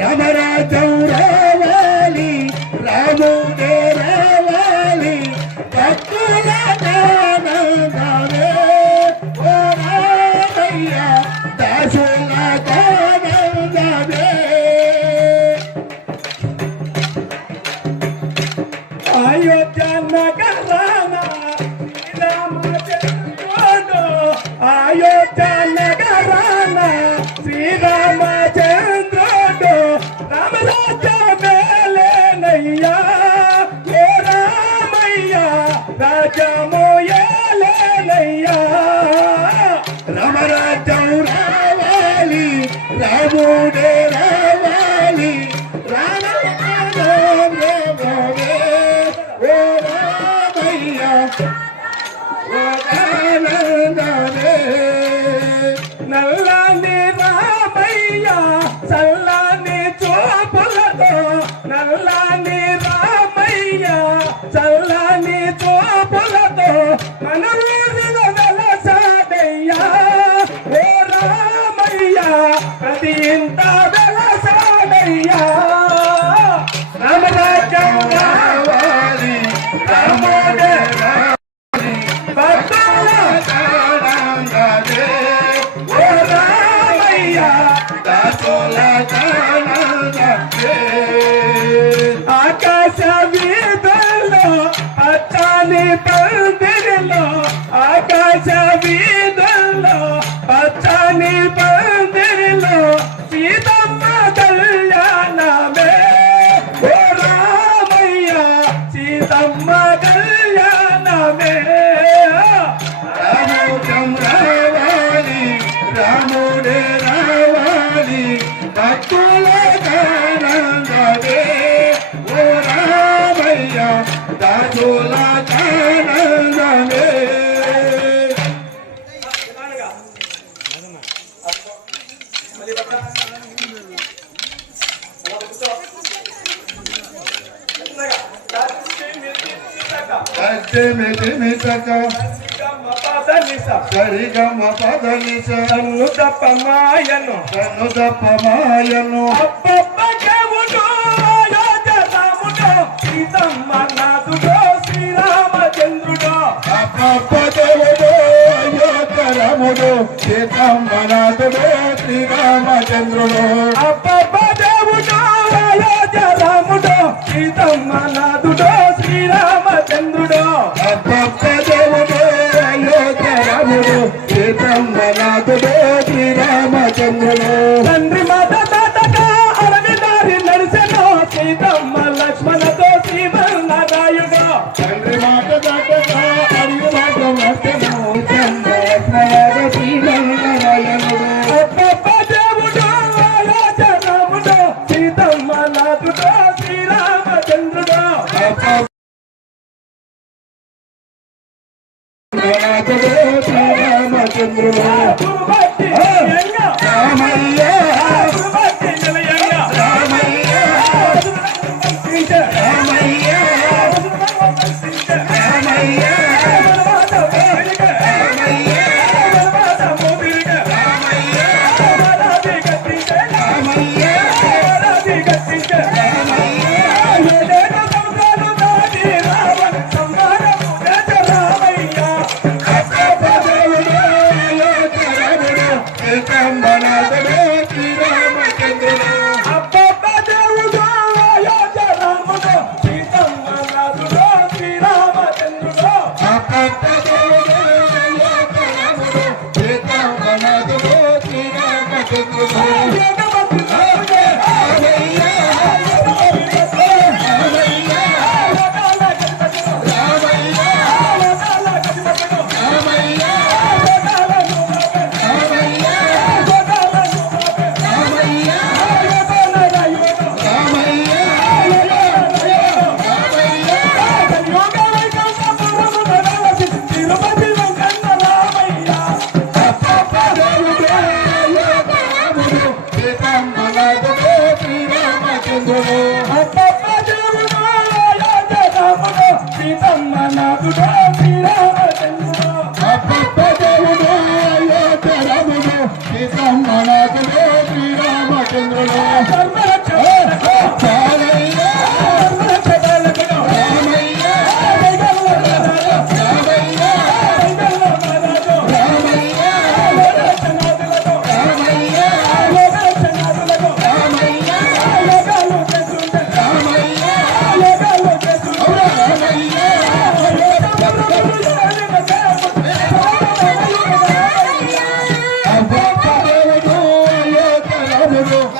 రామరాజం రావాలి రాముడే రావాలి భక్తుల గానందమే ఓ రామయ్య దాసుల గానందమే అయోధ్య నగరాన శ్రీరామచంద్రుడు అయోధ్య నగరాన శ్రీరామచంద్రుడు రామరాజ మేలేనయ్యా ఓ రామయ్య రాజమోయేలేనయ్యా రామరాజం రావాలి రాముడే రావాలి రామరాజం రావాలి ఓ రామయ్య ఓ ఆనందమే నల్లని రామయ్య చల్లని చూపులతో నల్లని రామయ్య చల్లని చూపులతో మన ఊరిలో వెలసాడయ్యా ఓ రామయ్య ప్రతి ఇంత వెలసాడయ్యా రామరాజ్యం రావాలి రాముడే రావాలి భక్తుల గానందమే ఓ రామయ్య దాసుల గానందమే ఆకాశ వీధుల్లో పచ్చని పందిరిలో ఆకాశ వీధుల్లో పచ్చని పందిరిలో సీతమ్మ కళ్యాణమే ఓ రామయ్య సీతమ్మ కళ్యాణమే రామరాజం రావాలి రాముడే రావాలి భక్తుల గానందమే ఓ రామయ్య దాసుల గానందమే సరిగమ పదనిస తన్ను దప్పమాయను అబ్బబ్బగముడు అయోధ్యరాముడు సీతమ్మ నాథుడు శ్రీరామచంద్రుడు అబ్బబ్బగముడు అయోధ్యరాముడు సీతమ్మ నాథుడు శ్రీరామచంద్రుడు అబ్బబ్బగముడు అయోధ్యరాముడు సీతమ్మ నాథుడు శ్రీరామచంద్రుడు అబ్బబ్బగముడు అయోధ్యరాముడు సీతమ్మ నాథుడు శ్రీరామచంద్రుడు తండ్రి మాట దాటగా అడవి దారి నడిచెను సీతమ్మ లక్ష్మణతో శ్రీమన్నారాయుడు తండ్రి మాట దాటగా అడవి మాట నడిచెను లక్ష్మణుడు శ్రీమన్నారాయణుడు అబ్బబ్బదేవుడు అయోధ్యరాముడు సీతమ్మ నాథుడు శ్రీరామచంద్రుడు శ్రీరామచంద్రుడు రామయ్య రామయ్య రామయ్య రామయ్య శ్రీరామచంద్రుడు అబ్బబ్బదేవుడు అయోధ్యరాముడు శ్రీరామచంద్రుడు అప్పప్ప దేవుడు అయోధ్య రాముడు సీతమ్మ నాథుడు శ్రీరామచంద్రుడు అప్పప్ప దేవుడు అయోధ్య రాముడు సీతమ్మనాథుడు శ్రీరామచంద్రుడు చాలయ్య రామయ్య రామయ్య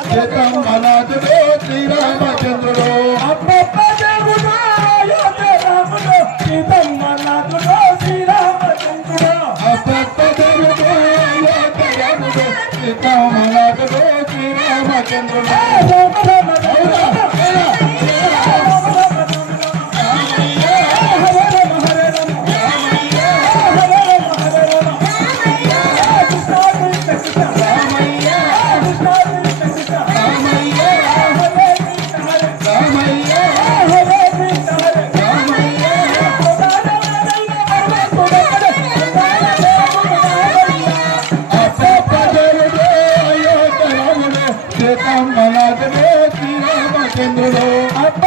సీతమ్మనాథుడు శ్రీరామచంద్రుడు అప్పప్ప దేవుడు అయోధ్య రాముడు సీతమ్మ నాథుడు శ్రీరామచంద్రుడు అప్పప్ప దేవుడు అయోధ్య రాముడు సీతమ్మనాథుడు శ్రీరామచంద్రుడు సీతమ్మనాథుడు శ్రీరామచంద్రుడు అప్ప